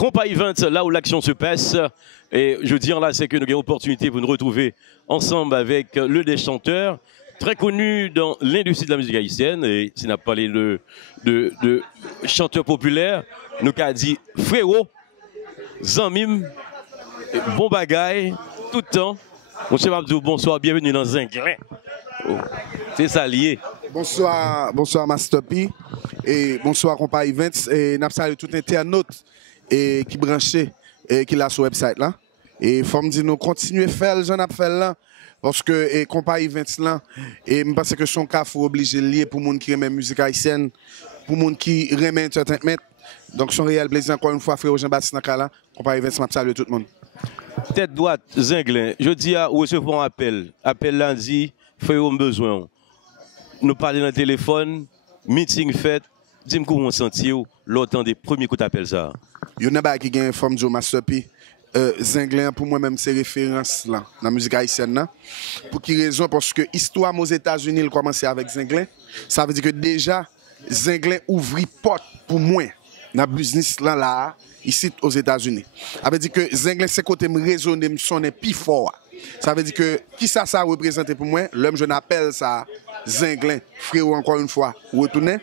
Compa Event, là où l'action se passe. Et je veux dire là, c'est que nous avons l'opportunité pour nous retrouver ensemble avec le des chanteurs, très connu dans l'industrie de la musique haïtienne. Et s'il n'a pas parlé de chanteurs populaires, nous avons dit frérot, Zanmim, bon bagaille, tout le temps. Monsieur Abdou, bonsoir, bienvenue dans Zinglin. Oh, c'est ça lié. Bonsoir, bonsoir Master P et bonsoir Compa Events et nous saluons tout internaute et qui branché et qui l'a sur le website là. Et faut me dire nous continuer faire j'en ai fait là parce que Compa Events là et je pense que son cas faut obligé lié pour monde qui aime la musique haïtienne, pour monde qui aime entertainment. Donc son réel plaisir encore une fois frère Jean-Baptiste Nakala, Compa Events m'a salué tout le monde. Tête droite Zinglin, je dis à recevoir un appel lundi, frère besoin. Nous parlons dans le téléphone, meeting fait, dis-moi comment on sentit l'autant des premiers coups d'appel ça. Il y a un qui gagne forme de Master P. Zinglin pour moi-même c'est référence là dans la musique haïtienne là. Pour quelle raison? Parce que l'histoire aux États-Unis il commençait avec Zinglin. Ça veut dire que déjà Zinglin ouvrit porte pour moi dans le business là ici aux États-Unis. Ça veut dire que Zinglin c'est côté me raisonner me sonner plus fort. Ça veut dire que qui ça représente pour moi? L'homme je n'appelle ça Zinglin, frère encore une fois, retourner.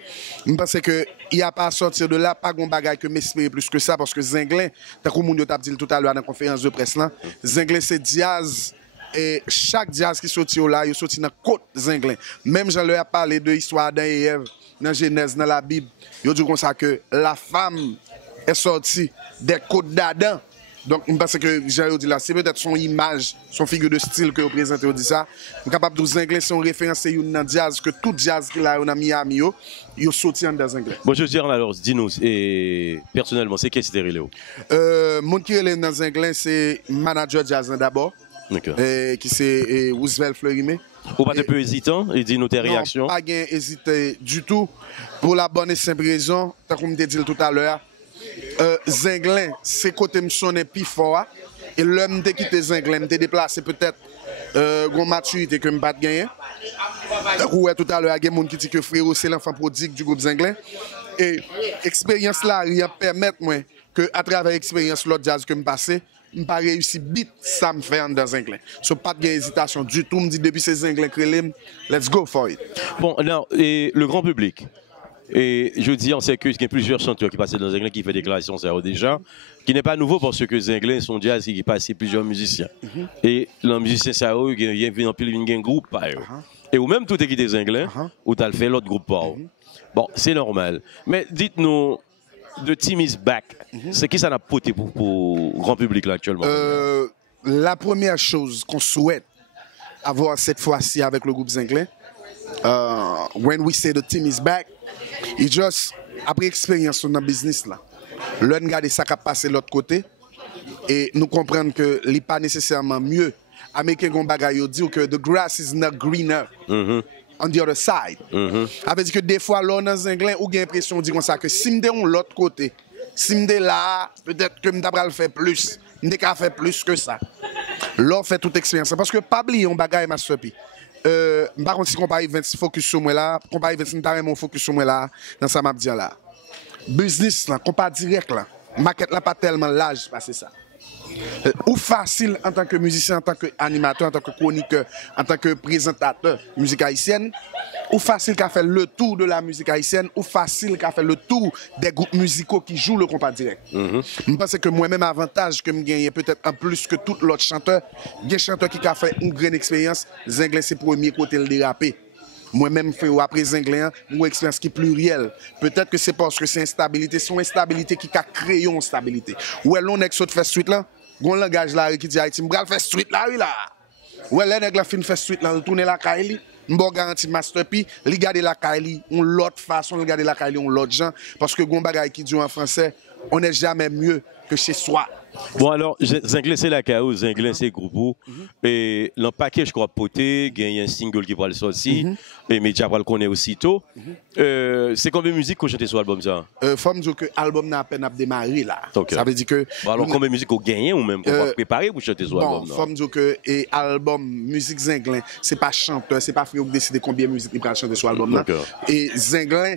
Je pense que il n'y a pas à sortir de là, pas de bagaille que m'espérer plus que ça, parce que Zinglin, tant que vous avez dit tout à l'heure dans la conférence de presse là, Zinglin c'est jazz. Et chaque jazz qui sortit là, il sorti dans côte Zinglin. Même j'en leur ai parlé de l'histoire d'Adam et Ève, dans Genèse, dans la Bible. Il dit comme ça que la femme est sortie des côtes d'Adam. Donc, je pense que j'ai dit là, c'est peut-être son image, son figure de style que vous présentez, dit ça. Je suis capable de vous Zinglin, c'est une référence, c'est une jazz, que tout jazz qu'il a à Miami, il sorti dans Zinglin. Bon, je dis alors, dis-nous, et personnellement, c'est qui c'était Léo? Mon qui est dans Zinglin, c'est manager jazz d'abord, qui c'est Roosevelt Fleurimé. Ou pas un peu hésitant, et dis-nous tes réactions? Non, pas hésité du tout, pour la bonne et simple raison, comme je dit tout à l'heure. Zinglin, c'est côté me sonne plus fort. Et l'homme qui quitté Zinglin, me déplacé peut-être une maturité que me pas gagner. Ou tout à l'heure, il y a des gens qui disent que frérot c'est l'enfant prodigue du groupe Zinglin. Et l'expérience là, il permet moi que à travers l'expérience l'autre jazz que me passé, je pas réussi bit ça me fait dans Zinglin. So pas de hésitation du tout, me dit depuis c'est Zinglin que let's go for it. Bon, alors et le grand public. Et je dis, on sait qu'il y a plusieurs chanteurs qui passent dans Zinglin qui font déclaration ça déjà, qui n'est pas nouveau parce que Zinglin sont jazz qui passent plusieurs musiciens. Et les musiciens ça il y a un groupe et ou même tout est quitté Zinglin ou tu as fait l'autre groupe pas. Bon, c'est normal. Mais dites-nous The Team is Back. C'est qui ça n'a poté pour le grand public là actuellement? La première chose qu'on souhaite avoir cette fois-ci avec le groupe Zinglin, when we say The Team is Back, et juste, après expérience dans le business, l'on regarde ça qui a passé de l'autre côté et nous comprenons que ce n'est pas nécessairement mieux. Américains ont bagaille dit que the grass is not greener on the other side. Ça veut dire que des fois, l'on dans Zinglin, on a l'impression de dire ça que si je suis de l'autre côté, si je suis là, peut-être que je vais faire plus. Je vais faire plus que ça. L'on fait toute expérience. Parce que pas oublier un bagaille, ma soeur. Par contre, si Compa Events focus sur moi là, Compa Events n'est pas mon focus sur moi là, dans ça m'a dit là. Business là, Compa direct là, market là pas tellement large, c'est ça. Ou facile en tant que musicien, en tant qu'animateur, en tant que chroniqueur, en tant que présentateur musique haïtienne, ou facile qu'à faire le tour de la musique haïtienne, ou facile qu'à faire le tour des groupes musicaux qui jouent le Compa direct. Je pense que moi-même avantage que je gagne peut-être en plus que tout l'autre chanteur, des chanteurs qui ont fait une grande expérience, Zinglin c'est premier côté le déraper. Moi-même, après Zinglin, une expérience qui est plurielle. Peut-être que c'est parce que c'est instabilité, c'est une instabilité qui a créé une stabilité. Ou est l'on est qui fait suite là, un langage là qui dit Haïti, m'bral fait suite là, oui là. Ou est l'on est fin fait suite là, tourner la Kaili, m'bo garanti Master P, li garder la Kaili, on l'autre façon, li garder la Kaili, on l'autre gens, parce que gon bagay qui dit en français, on n'est jamais mieux que chez soi. Bon alors, Zinglin c'est la chaos, Zinglin c'est groupe et le paquet je crois poté, il y a un single qui va le sortir et média va le connaître aussitôt. C'est combien de musique qu'on chante sur l'album ça? Faut me dire que l'album n'a à peine démarré là. Ça veut dire que bon, alors combien de musique qu'on gagne ou même qu'on va préparer pour chanter sur l'album? Bon, faut me dire que l'album musique Zinglin, c'est pas chanteur, c'est pas frère qui décide combien de musique il va chanter sur l'album là. Et Zinglin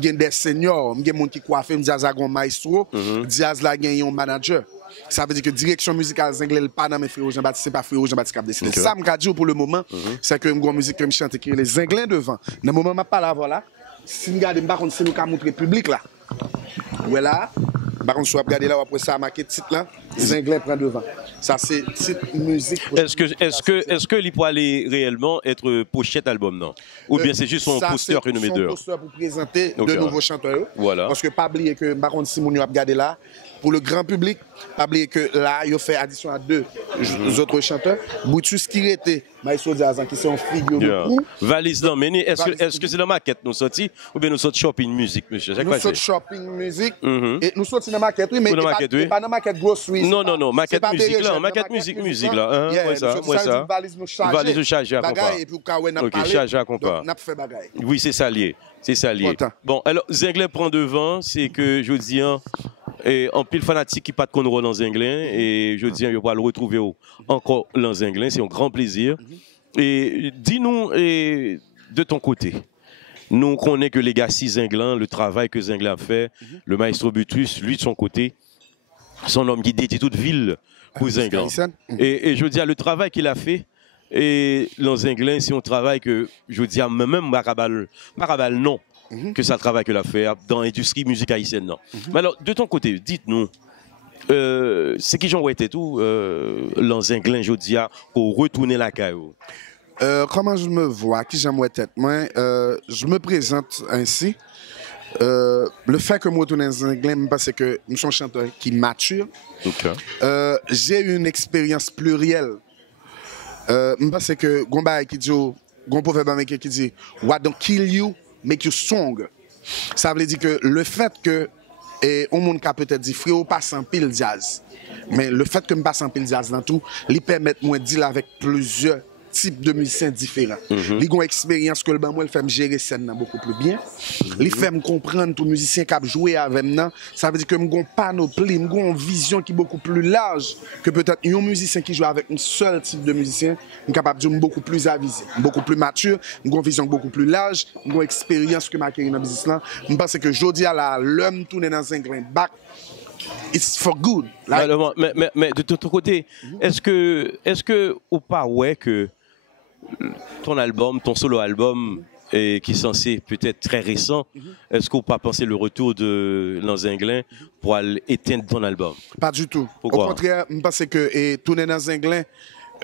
j'ai des seniors, j'ai des gens qui coiffent, Diaz a un maestro, Diaz a un manager. Ça veut dire que direction musicale Zenglais, pas dans mes frères Jean-Baptiste, c'est pas frère Jean-Baptiste qui a décidé. Ça, je dis pour le moment, c'est que une musique que je chante qui est les Zenglais devant. Dans le moment, je ne pas là, voilà. Si nous regardons, par contre, c'est nous qui montrer public là. Voilà. Par contre, si vous regardez là, après ça, marqué titre là, Zenglais prend devant. Ça, c'est titre musique. Est-ce que il peut aller réellement être pochette album, non? Ou bien c'est juste son poster que nous mettons dehors? C'est un poster pour présenter de nouveaux chanteurs. Voilà. Parce que pas oublier que, par contre, si vous regardez là, pour le grand public, pas oublier que là, il a fait addition à deux autres chanteurs. Boutus qui était, Maïso Diazan, qui sont en figure de coup. Valise non, mais est-ce que c'est la maquette nous sorti ou bien nous sorti shopping musique, monsieur? Nous sorti shopping musique et nous sorti dans la maquette, oui, mais pas dans la maquette grocery. Non, maquette musique là, maquette musique là. Ouais, ça. Valise nous charger à compas. Et puis, quand on a parlé, charger à compas. On a fait bagaille. Oui, c'est ça lié. C'est ça lié. Bon, alors, Zenglais prend devant, c'est que je dis, et en pile fanatique qui pas de contrôle dans Zenglais, et je dis, je vais le retrouver encore dans Zenglais, c'est un grand plaisir. Et dis-nous, de ton côté, nous connaissons que les gars Zenglais, le travail que Zenglais a fait, le maestro Butus, lui de son côté, son homme qui dédie toute ville pour Zenglais. Et je dis, le travail qu'il a fait, et dans Zenglais, c'est un travail que, je dis, même Marabal non. Que ça travaille que l'a fait dans l'industrie musique haïtienne. Non. Mais alors, de ton côté, dites-nous, c'est qui j'en été tout, l'Anzinglin, je dis, pour retourner la caillou? Comment je me vois, qui j'aime tête? Moi, je me présente ainsi. Le fait que moi retourne dans Zenglin, parce que nous sommes chanteurs qui maturent. Okay. J'ai eu une expérience plurielle. Parce que Gomba qui dit, Gon proverbe américain qui dit, what don't kill you make you strong. Ça veut dire que le fait que on monde a peut-être dit frère passe en pile jazz, mais le fait que me passe en pile jazz dans tout, lui permet moi de deal avec plusieurs types de musiciens différents. Li gon expérience que le ban moi le fait me gérer scène beaucoup plus bien. Li fait me comprendre tout musicien qui a joué avec moi, ça veut dire que me gon panoplie, me gon vision qui est beaucoup plus large que peut-être un musicien qui joue avec un seul type de musicien, me capable de dire beaucoup plus avisé, beaucoup plus mature, me gon vision beaucoup plus large, me gon expérience que ma carrière dans business là. Je pense que jodi à la l'homme tourner dans un grain back. It's for good. Like, mais de ton côté, est-ce que ou pas ouais que ton album, ton solo album, qui est censé peut-être très récent, est-ce qu'on peut pas penser le retour de Lanzinglin pour aller éteindre ton album? Pas du tout. Pourquoi? Au contraire, je pense que tourner dans Zenglin,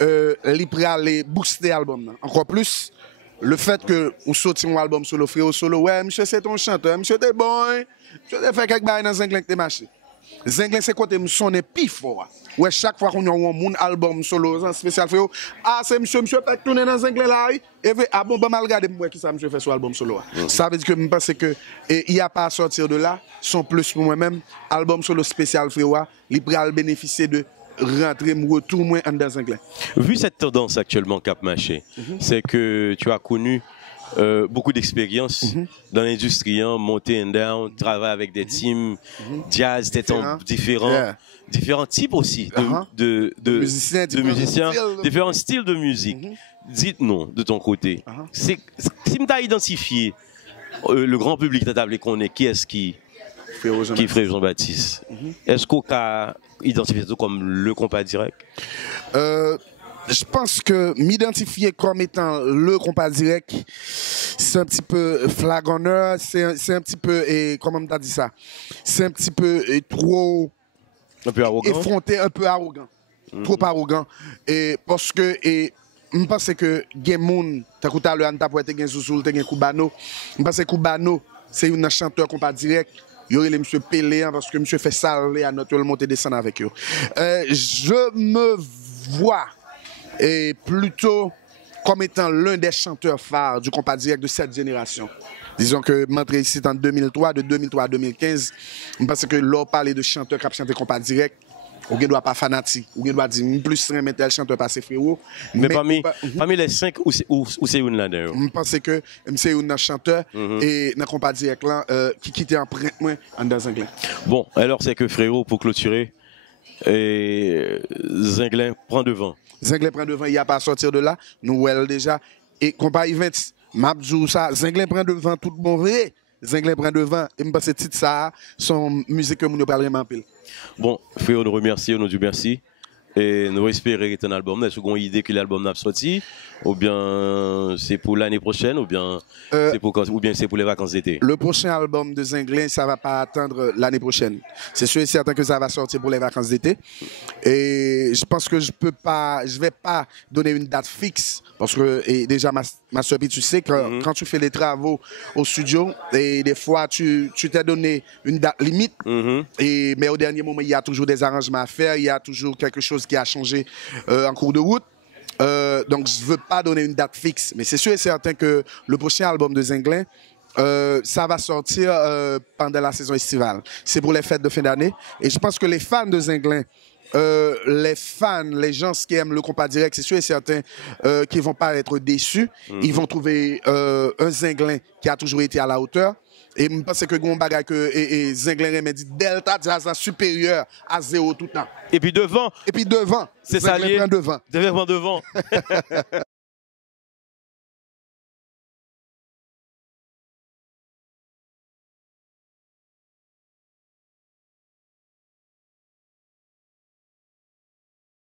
il peut aller booster l'album. Encore plus, le fait que on sorti mon album solo, frère solo, ouais, monsieur c'est ton chanteur, monsieur t'es bon, monsieur t'es fait quelque chose dans Zenglin que t'es marché. Zenglin c'est côté me sonne plus fort. Ouais, chaque fois qu'on a un album solo spécial frère, ah c'est monsieur fait tourner dans Zenglin là, et ah bon mal regarder moi qui ça monsieur fait sur album solo. Ça veut dire que je pense que il y a pas à sortir de là, son plus pour moi-même, album solo spécial frère, il pourra bénéficier de rentrer me retour moins dans Zenglin. Vu cette tendance actuellement Cap Marché, c'est que tu as connu beaucoup d'expérience dans l'industrie, monter and down, travailler avec des teams, jazz, des temps différents types aussi de musiciens, différents styles de musique. Dites-nous de ton côté, si tu as identifié le grand public de table qu'on est, qui est-ce qui Frère Jean-Baptiste? Est-ce qu'on a identifié tout comme le compas direct? Je pense que m'identifier comme étant le compas direct, c'est un petit peu flagonneur, c'est un petit peu, comment on t'a dit ça? C'est un petit peu trop un peu arrogant. Effronté, un peu arrogant. Trop arrogant. Et parce que, je pense que Gemoun, t'as écouté le Anta pour être gen Zouzoul, t'as gen Koubano. Je pense que Koubano, c'est un chanteur compas direct. Il y a monsieur Pelé, parce que monsieur fait ça, à notre monter descendre avec eux. Je me vois plutôt comme étant l'un des chanteurs phares du compas direct de cette génération. Disons que m'entré ici en 2003, de 2003 à 2015, parce que l'on parlait de chanteurs qui chantent compas direct, on ne doit pas fanatique, on doit dire plus un tel chanteur passé frérot. Mais parmi les 5, où c'est une là d'ailleurs? Je pense que c'est un chanteur et dans compas direct là qui quitte empreinte moins en dans anglais. Bon, alors c'est que frérot pour clôturer, Zenglin prend devant. Zenglin prend devant, il n'y a pas à sortir de là. Nous, déjà. Et compas events, Mabzou, ça, Zenglin prend devant tout bon vrai. Zinglin prend devant. Et je pense que titre ça, son musique que nous parlons vraiment pile. Bon, frère, nous remercions, nous disons merci. Et nous espérons que ton album, est-ce qu'on a une idée que l'album n'a sorti, ou bien c'est pour l'année prochaine, ou bien c'est pour les vacances d'été? Le prochain album de Zinglin, ça ne va pas attendre l'année prochaine. C'est sûr et certain que ça va sortir pour les vacances d'été. Et je pense que je ne vais pas donner une date fixe, parce que et déjà, ma soeur, tu sais que quand tu fais les travaux au studio, et des fois, tu t'es donné une date limite, mais au dernier moment, il y a toujours des arrangements à faire, il y a toujours quelque chose qui a changé en cours de route. Donc, je ne veux pas donner une date fixe, mais c'est sûr et certain que le prochain album de Zinglin, ça va sortir pendant la saison estivale. C'est pour les fêtes de fin d'année. Et je pense que les fans de Zinglin, les gens qui aiment le compas direct, c'est sûr et certain qu'ils ne vont pas être déçus. Ils vont trouver un Zinglin qui a toujours été à la hauteur. Et je pense que Gombaga et Zinglin m'a dit Delta Jazz supérieur à 0 tout le temps. Et puis devant. Et puis devant. C'est ça, Zinglin prend devant. Devant.